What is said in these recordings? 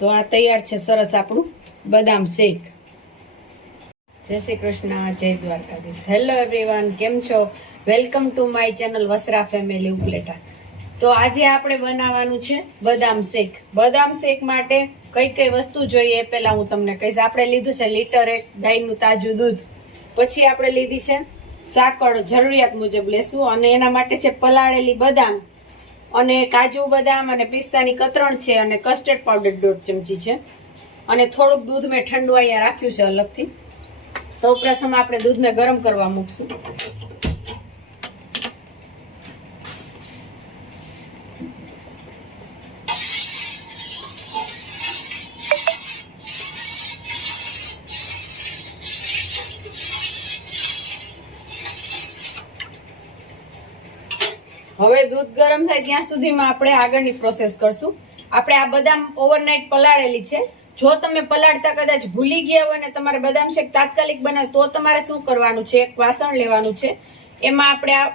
તો આ તૈયાર છે સરસ આપણું બદામ શેક. જય શ્રી કૃષ્ણ, જય દ્વારકાધીશ. હેલો એવરીવન કેમ છો? Welcome to my channel Vasara family Upleta. તો આજે આપણે બનાવવાનું છે બદામ શેક. બદામ શેક માટે કઈ કઈ વસ્તુ જોઈએ એ પહેલા હું તમને કહીશ. આપણે લીધું છે લીટર એક, ગાયનું તાજું દૂધ. પછી આપણે લીધી છે સાકર જરૂરિયાત મુજબ લેશું અને એના માટે છે પલાળેલી બદામ. અને કાજુ, બદામ અને પિસ્તાની કતરણ છે અને કસ્ટર્ડ પાવડર દોઢ ચમચી છે. અને થોડુંક દૂધ મેં ઠંડુ અહીંયા રાખ્યું છે અલગથી. સૌ પ્રથમ આપણે દૂધને ગરમ કરવા મૂકશું. હવે દૂધ ગરમ થાય ત્યાં સુધીમાં આપણે આગળની પ્રોસેસ કરશું. આપણે આ બદામ ઓવરનાઇટ પલાળેલી છે. જો તમે પલાળતા કદાચ ભૂલી ગયા હોય ને તમારે બદામ શેક તાત્કાલિક બનાવે તો તમારે શું કરવાનું છે? એક વાસણ લેવાનું છે. એમાં આપણે આ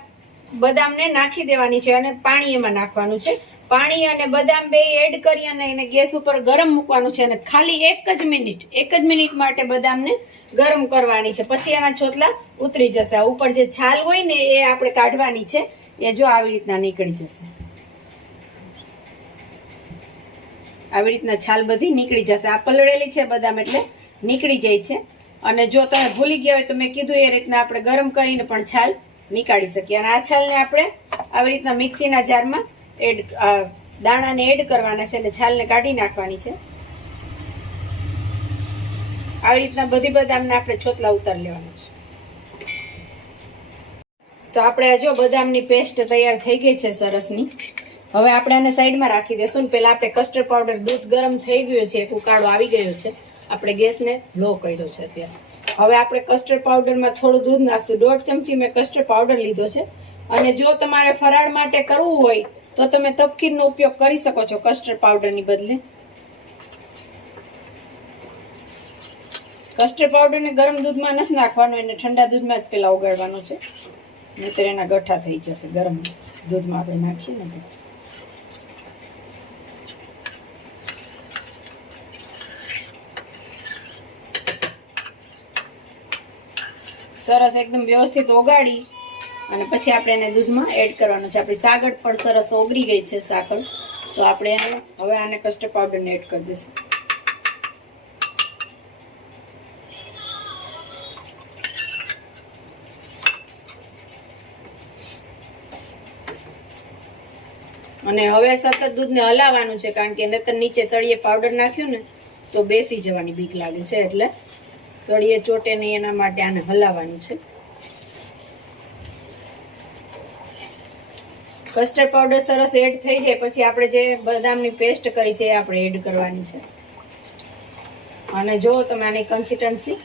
બદામને નાખી દેવાની છે અને પાણી એમાં નાખવાનું છે. પાણી અને બદામ બે એડ કરી અને એને ગેસ ઉપર ગરમ મૂકવાનું છે અને ખાલી એક જ મિનિટ, એક જ મિનિટ માટે બદામને ગરમ કરવાની છે. પછી એના છોતલા ઉતરી જશે. ઉપર જે છાલ હોય ને એ આપણે કાઢવાની છે. એ જો આવી રીતના નીકળી જશે. આવી રીતના છાલ બધી નીકળી જશે. આ પલળેલી છે બદામ એટલે નીકળી જાય છે. અને જો તમે ભૂલી ગયા હોય તો મેં કીધું એ રીતના આપણે ગરમ કરીને પણ છાલ નીકાળી શકીએ. અને આ છાલને આપણે આવી રીતના મિક્સીના જારમાં એડ દાણાને એડ કરવાના છે અને છાલને કાઢી નાખવાની છે. આવી રીતના બધી બદામને આપણે છોતલા ઉતાર લેવાના છે. તો આપણે જો બદામની પેસ્ટ તૈયાર થઈ ગઈ છે સરસની. હવે આપણે આને સાઈડમાં રાખી દેશું ને પહેલાં આપણે કસ્ટર્ડ પાવડર દૂધ ગરમ થઈ ગયું છે, એક ઉકાળો આવી ગયો છે. આપણે ગેસને લો કર્યો છે અત્યારે. હવે આપણે કસ્ટર્ડ પાવડરમાં થોડું દૂધ નાખશું. દોઢ ચમચી મેં કસ્ટર્ડ પાવડર લીધો છે. અને જો તમારે ફરાળ માટે કરવું હોય, તો તમે તપકીરનો ઉપયોગ કરી શકો છો કસ્ટર્ડ પાવડરની બદલે. કસ્ટર્ડ પાવડરને ગરમ દૂધમાં નથી નાખવાનું, એને ઠંડા દૂધમાં જ પેલા ઉગાડવાનું છે. નહીતર એના ગઠ્ઠા થઈ જશે ગરમ દૂધમાં આપણે નાખીએ ને સરસ એકદમ વ્યવસ્થિત ઓગાળી અને પછી આપણે એને દૂધમાં એડ કરવાનું છે. આપણી સાગર પણ સરસ ઓગળી ગઈ છે સાકર. તો આપણે હવે આને કસ્ટર્ડ પાવડરને એડ કરી દઈશું. અને હવે સતત દૂધને હલાવવાનું છે કારણ કે નતર નીચે તળિયે પાવડર નાખ્યું ને, તો બેસી જવાની બીક લાગે છે એટલે તળિયે ચોટે નહીં એના માટે આને હલાવવાનું છે. કસ્ટર્ડ પાવડર સરસ એડ થઈ જાય, પછી આપણે જે બદામની પેસ્ટ કરી છે એ આપણે એડ કરવાની છે. અને જો તમે આની કન્સિસ્ટન્સી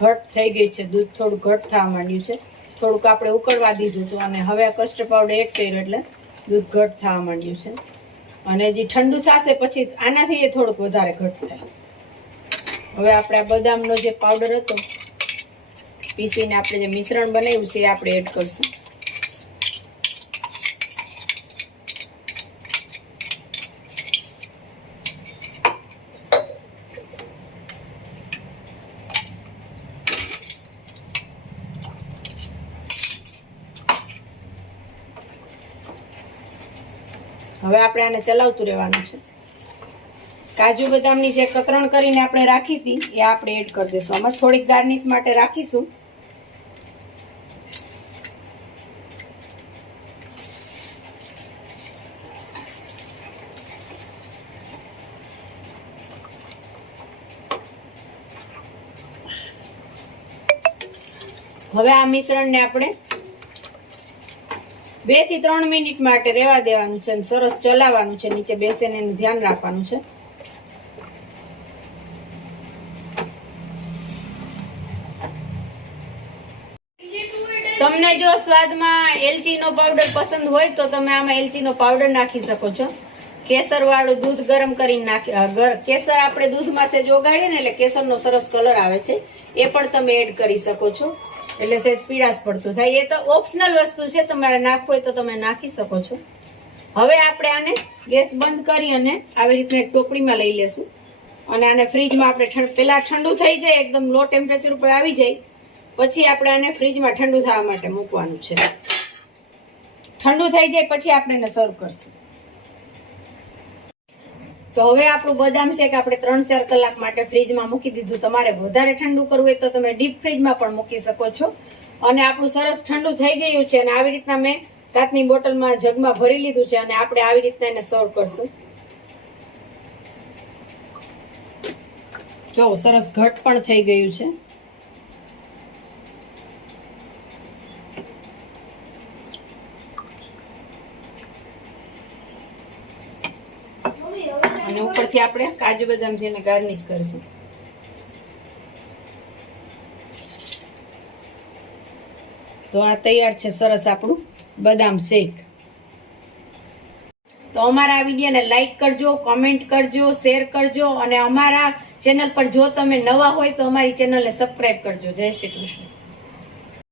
ઘટ થઈ ગઈ છે, દૂધ થોડું ઘટ થવા માંડ્યું છે, થોડુંક આપણે ઉકળવા દીધું હતું અને હવે કસ્ટર્ડ પાવડર એડ કર્યો એટલે દૂધ ઘટ થવા માંડ્યું છે. અને જે ઠંડુ થશે પછી આનાથી એ થોડુંક વધારે ઘટ થાય. હવે આપણે આ બદામનો જે પાવડર હતો, પીસીને આપણે જે મિશ્રણ બનાવ્યું છે એ આપણે એડ કરશું. હવે આપણે આને ચલાવતું રહેવાનું છે. કાજુ બદામની જે કતરણ કરીને આપણે રાખી હતી, એ આપણે એડ કરી દઈશું આમાં થોડીક ગાર્નિશ માટે રાખીશું. હવે આ મિશ્રણને આપણે બેથી ત્રણ મિનિટ માટે રેવા દેવાનું છે અને સરસ ચલાવવાનું છે. નીચે બેસીને ધ્યાન રાખવાનું છે. તમને જો સ્વાદમાં એલચીનો પાવડર પસંદ હોય તો તમે આમાં એલચીનો પાવડર નાખી શકો છો. કેસર વાળું દૂધ ગરમ કરીને નાખી કેસર આપણે દૂધમાં સેજ ઓગાળીએ ને એટલે કેસરનો સરસ કલર આવે છે. એ પણ તમે એડ કરી શકો છો. એટલે સેજ પીળાશ પડતું થાય. એ તો ઓપ્શનલ વસ્તુ છે, તમારે નાખવું હોય તો તમે નાખી શકો છો. હવે આપણે આને ગેસ બંધ કરી અને આવી રીતના એક ટોપડીમાં લઈ લેશું. અને આને ફ્રીજમાં આપણે પહેલાં ઠંડુ થઈ જાય, એકદમ લો ટેમ્પરેચર ઉપર આવી જાય પછી આપણે આને ફ્રીજમાં ઠંડુ થવા માટે મૂકવાનું છે. ઠંડુ થઈ જાય પછી આપણે એને સર્વ કરશું. તો હવે આપણું બદામ શેક આપણે ત્રણ ચાર કલાક માટે ફ્રીજમાં મૂકી દીધું. તમારે વધારે ઠંડુ કરવું હોય તો તમે ડીપ ફ્રીજમાં પણ મૂકી શકો છો. અને આપણું સરસ ઠંડુ થઈ ગયું છે અને આવી રીતના મેં કાચની બોટલમાં જગમાં ભરી લીધું છે અને આપણે આવી રીતના એને સર્વ કરશું. જો સરસ ઘટ પણ થઈ ગયું છે. અને ઉપરથી આપણે કાજુ બદામથી એને ગાર્નિશ કરીશું. તો આ તૈયાર છે સરસ આપણું બદામ શેક. તો અમારા આ વિડીયોને લાઈક કરજો કોમેન્ટ કરજો શેર કરજો અને અમારા ચેનલ પર જો તમે નવા હોય તો અમારી ચેનલને સબસ્ક્રાઇબ કરજો. જય શ્રી કૃષ્ણ.